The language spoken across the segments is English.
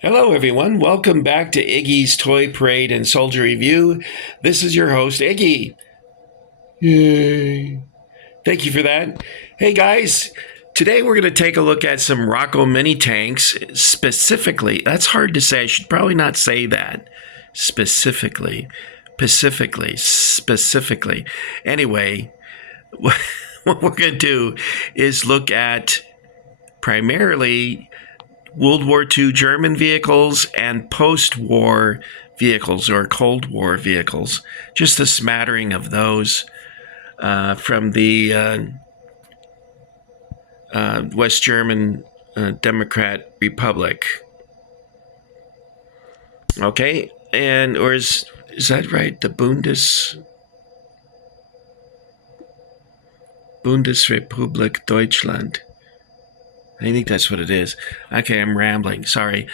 Hello, everyone. Welcome back to Iggy's Toy Parade and Soldier Review. This is your host, Iggy. Yay. Thank you for that. Hey, guys. Today we're going to take a look at some Roco mini tanks. Specifically, that's hard to say. I should probably not say that. Specifically. Anyway, what we're going to do is look at primarily World War II German vehicles and post-war vehicles or Cold War vehicles. Just a smattering of those from the West German Democrat Republic. Okay, and or is that right? The Bundesrepublik Deutschland. I think that's what it is. Okay, I'm rambling. Sorry.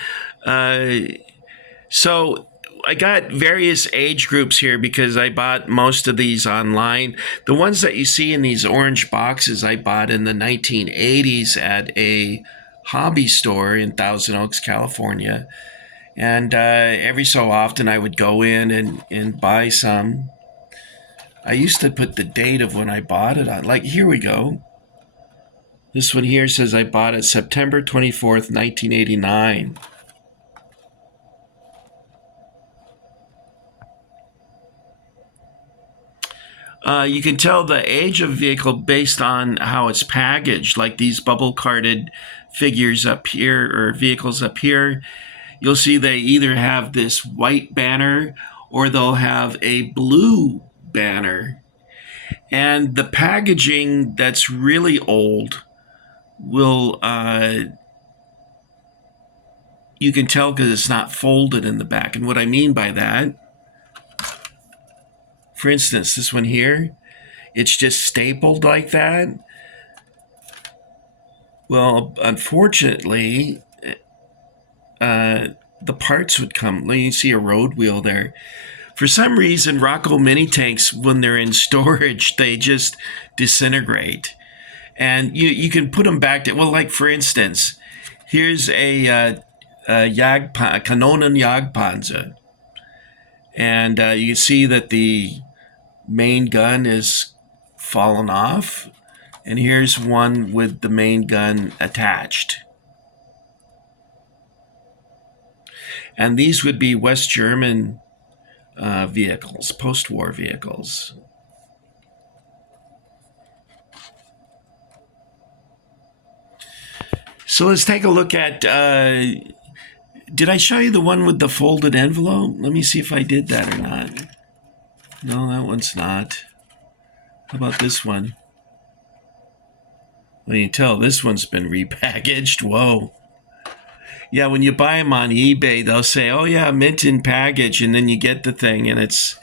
So I got various age groups here because I bought most of these online. The ones that you see in these orange boxes I bought in the 1980s at a hobby store in Thousand Oaks, California. And every so often I would go in and buy some. I used to put the date of when I bought it on. Like, here we go. This one here says I bought it September 24th, 1989. You can tell the age of vehicle based on how it's packaged, like these bubble-carded figures up here or vehicles up here. You'll see they either have this white banner or they'll have a blue banner. And the packaging that's really old will you can tell because it's not folded in the back. And what I mean by that, for instance, this one here, it's just stapled like that. Well, unfortunately, the parts would come. You see a road wheel there. For some reason, Roco mini tanks, when they're in storage, they just disintegrate. And you can put them back to, well, like for instance, here's a Kanonen Jagdpanzer. And you see that the main gun is fallen off. And here's one with the main gun attached. And these would be West German vehicles, post-war vehicles. So let's take a look at, did I show you the one with the folded envelope? Let me see if I did that or not. No, that one's not. How about this one? Well, you can tell this one's been repackaged. Whoa. Yeah, when you buy them on eBay, they'll say, oh yeah, mint in package, and then you get the thing and it's...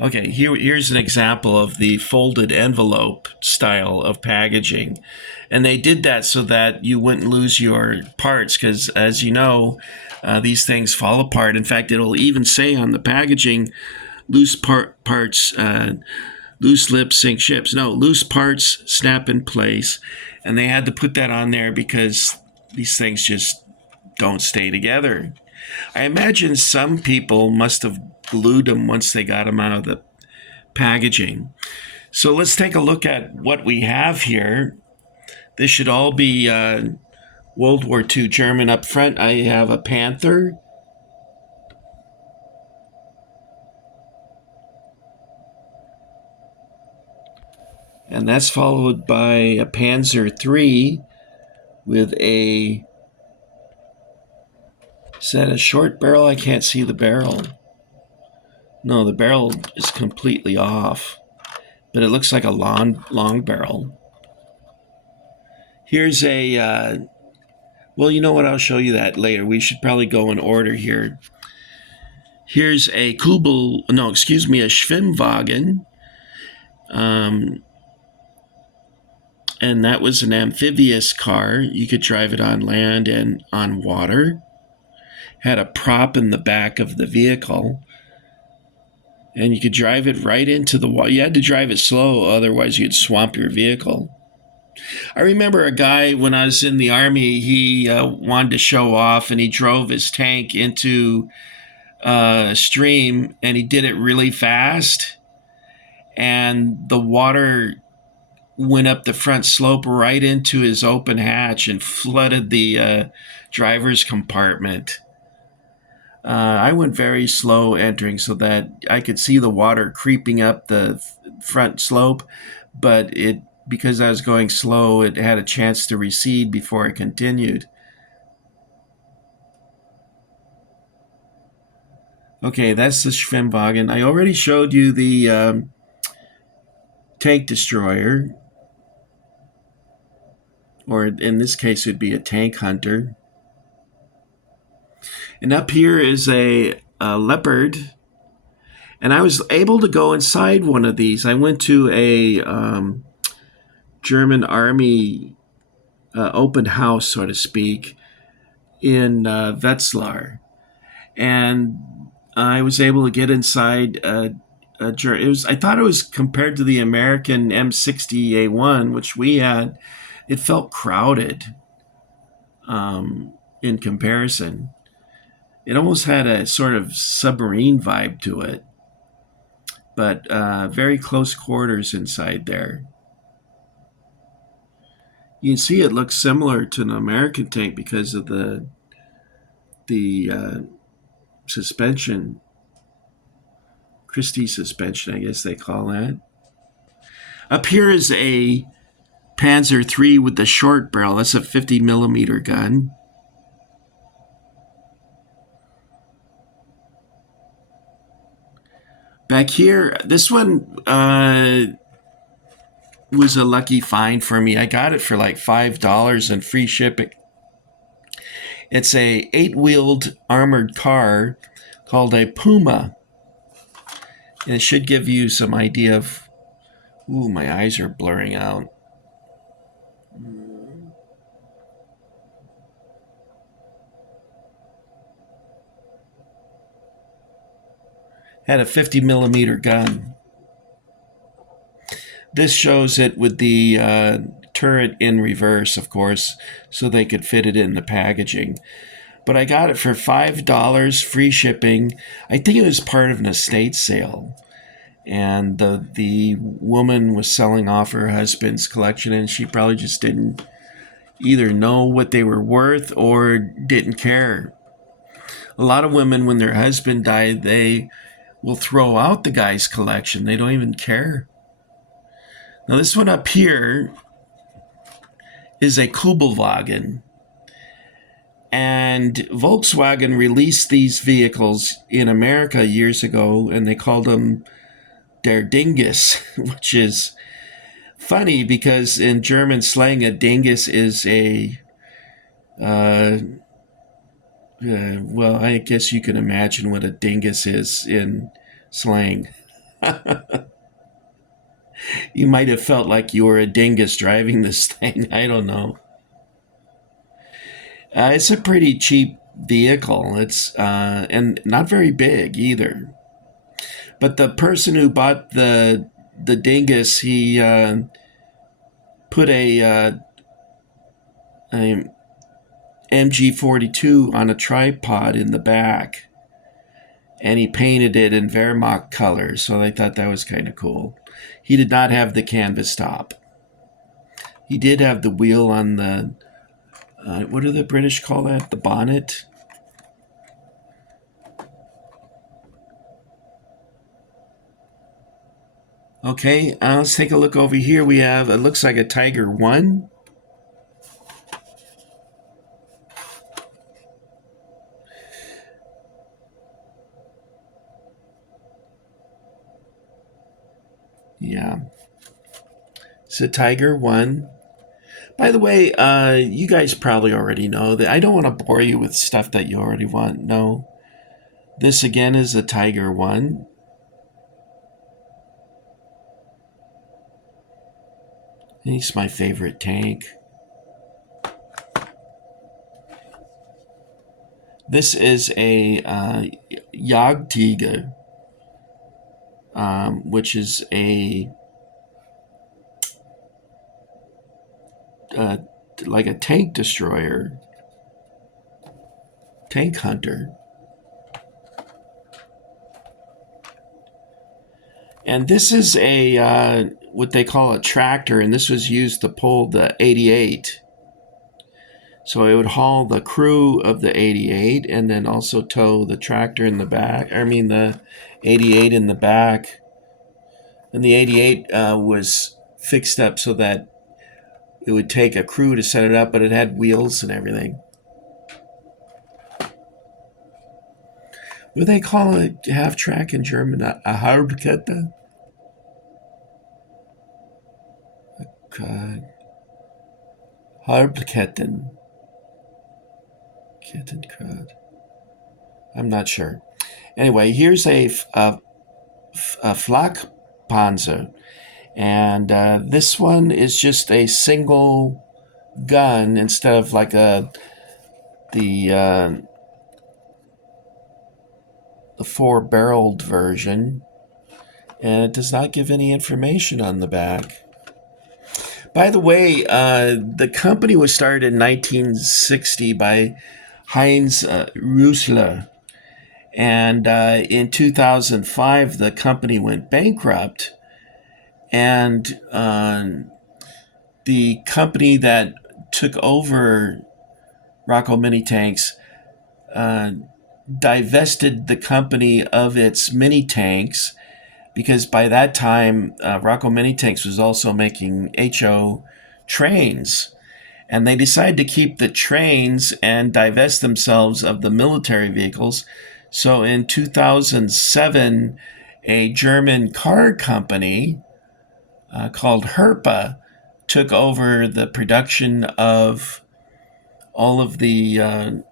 Okay, here's an example of the folded envelope style of packaging. And they did that so that you wouldn't lose your parts because, as you know, these things fall apart. In fact, it'll even say on the packaging, loose parts, loose lips sink ships. No, loose parts snap in place. And they had to put that on there because these things just don't stay together. I imagine some people must have glued them once they got them out of the packaging. So let's take a look at what we have here. This should all be World War II German. Up front, I have a Panther. And that's followed by a Panzer III with a... Is that a short barrel? I can't see the barrel. No, the barrel is completely off. But it looks like a long barrel. Here's a... well, you know what? I'll show you that later. We should probably go in order here. Here's a a Schwimmwagen. And that was an amphibious car. You could drive it on land and on water. Had a prop in the back of the vehicle. And you could drive it right into the water. You had to drive it slow, otherwise you'd swamp your vehicle. I remember a guy when I was in the Army, he wanted to show off and he drove his tank into a stream and he did it really fast. And the water went up the front slope right into his open hatch and flooded the driver's compartment. I went very slow entering so that I could see the water creeping up the front slope, but because I was going slow, it had a chance to recede before I continued. Okay, that's the Schwimmwagen. I already showed you the tank destroyer, or in this case, it would be a tank hunter. And up here is a leopard. And I was able to go inside one of these. I went to a German army open house, so to speak, in Wetzlar. And I was able to get inside I thought it was compared to the American M60A1, which we had, it felt crowded in comparison. It almost had a sort of submarine vibe to it, but very close quarters inside there. You can see it looks similar to an American tank because of the suspension, Christie suspension, I guess they call that. Up here is a Panzer III with the short barrel. That's a 50 millimeter gun. Back here, this one was a lucky find for me. I got it for like $5 and free shipping. It's a 8-wheeled armored car called a Puma. And it should give you some idea of... Ooh, my eyes are blurring out. Had a 50 millimeter gun. This shows it with the turret in reverse, of course, so they could fit it in the packaging. But I got it for $5, free shipping. I think it was part of an estate sale. And the woman was selling off her husband's collection, and she probably just didn't either know what they were worth or didn't care. A lot of women, when their husband died, they will throw out the guy's collection. They don't even care. Now, this one up here is a Kubelwagen. And Volkswagen released these vehicles in America years ago, and they called them der Dingus, which is funny because in German slang, a dingus is a... well, I guess you can imagine what a dingus is in slang. You might have felt like you were a dingus driving this thing. I don't know. It's a pretty cheap vehicle. It's and not very big either. But the person who bought the dingus, he put a MG42 on a tripod in the back, and he painted it in Wehrmacht colors, so I thought that was kind of cool. He did not have the canvas top. He did have the wheel on the, what do the British call that? The bonnet? Okay, let's take a look over here. We have, it looks like a Tiger 1. Yeah. It's a Tiger 1. By the way, you guys probably already know that I don't want to bore you with stuff that you already want. No. This again is a Tiger 1. He's my favorite tank. This is a Jagdtiger, which is a like a tank destroyer, tank hunter. And this is a what they call a tractor, and this was used to pull the 88. So it would haul the crew of the 88 and then also tow the tractor in the back. I mean, the 88 in the back. And the 88 was fixed up so that it would take a crew to set it up, but it had wheels and everything. What do they call a half track in German? A Halbkette? God. Halbketten. Kettenkrad. I'm not sure. Anyway, here's a Flakpanzer. And this one is just a single gun instead of like the four-barreled version, and it does not give any information on the back. By the way, the company was started in 1960 by Heinz Rüssler, and in 2005 the company went bankrupt, and the company that took over Roco Mini Tanks divested the company of its mini tanks, because by that time Roco Mini Tanks was also making HO trains, and they decided to keep the trains and divest themselves of the military vehicles. So in 2007 a German car company called Herpa took over the production of all of the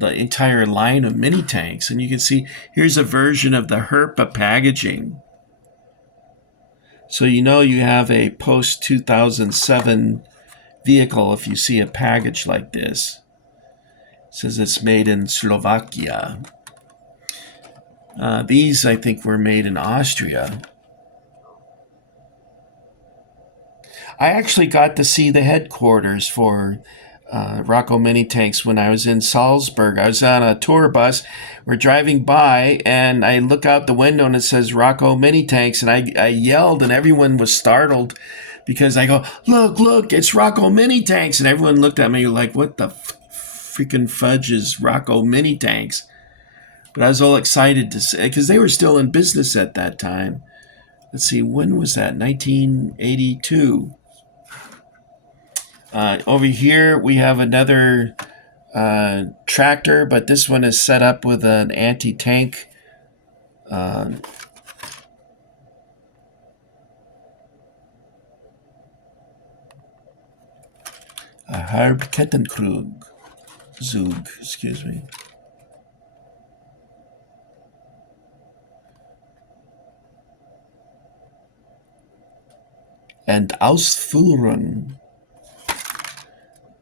entire line of mini tanks. And you can see here's a version of the Herpa packaging. So you know you have a post-2007 vehicle if you see a package like this. It says it's made in Slovakia. These, I think, were made in Austria. I actually got to see the headquarters for Roco Mini Tanks when I was in Salzburg. I was on a tour bus. We're driving by, and I look out the window, and it says Roco Mini Tanks, and I yelled, and everyone was startled because I go, look, it's Roco Mini Tanks, and everyone looked at me like, what the freaking fudge is Roco Mini Tanks? But I was all excited to say, because they were still in business at that time. Let's see, when was that? 1982. Over here we have another tractor, but this one is set up with an anti-tank a Halbkettenkrug Zug, excuse me. And Ausführung.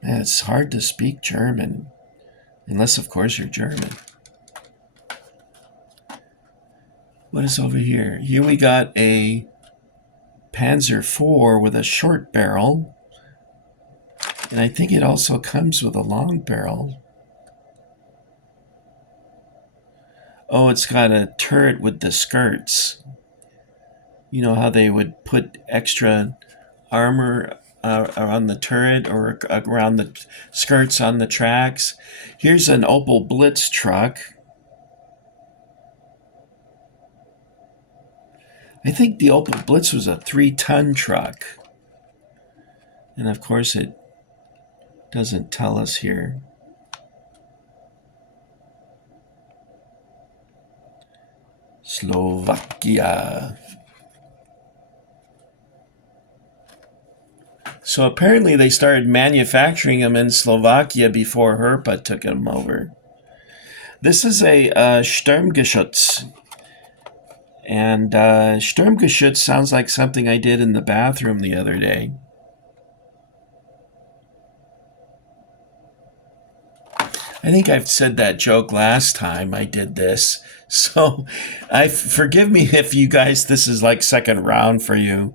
Man, it's hard to speak German, unless, of course, you're German. What is over here? Here we got a Panzer IV with a short barrel, and I think it also comes with a long barrel. Oh, it's got a turret with the skirts. You know how they would put extra armor around the turret or around the skirts on the tracks. Here's an Opel Blitz truck. I think the Opel Blitz was a 3-ton truck. And of course it doesn't tell us here. Slovakia. So apparently they started manufacturing them in Slovakia before Herpa took them over. This is a Sturmgeschütz. And Sturmgeschütz sounds like something I did in the bathroom the other day. I think I've said that joke last time I did this. So forgive me if you guys, this is like second round for you.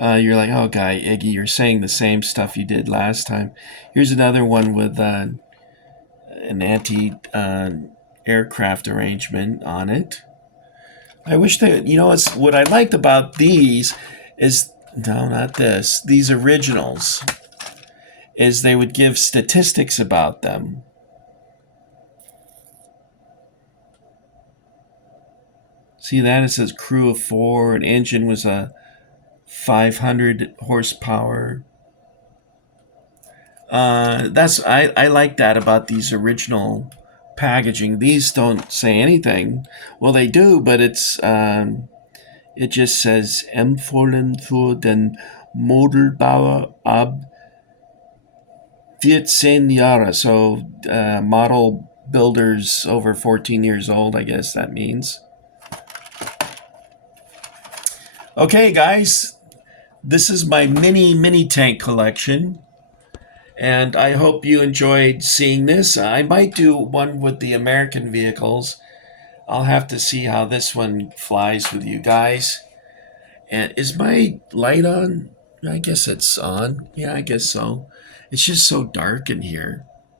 You're like, oh, guy, Iggy, you're saying the same stuff you did last time. Here's another one with an anti aircraft arrangement on it. I wish that, it's what I liked about these is, no, not this, these originals, is they would give statistics about them. See that? It says crew of 4, an engine was a 500 horsepower. I like that about these original packaging. These don't say anything. Well, they do, but it just says empfohlen für den Modelbauer ab 14 Jahre. So model builders over 14 years old, I guess that means. Okay, guys, this is my mini tank collection. And I hope you enjoyed seeing this. I might do one with the American vehicles. I'll have to see how this one flies with you guys. And is my light on? I guess it's on. Yeah, I guess so. It's just so dark in here.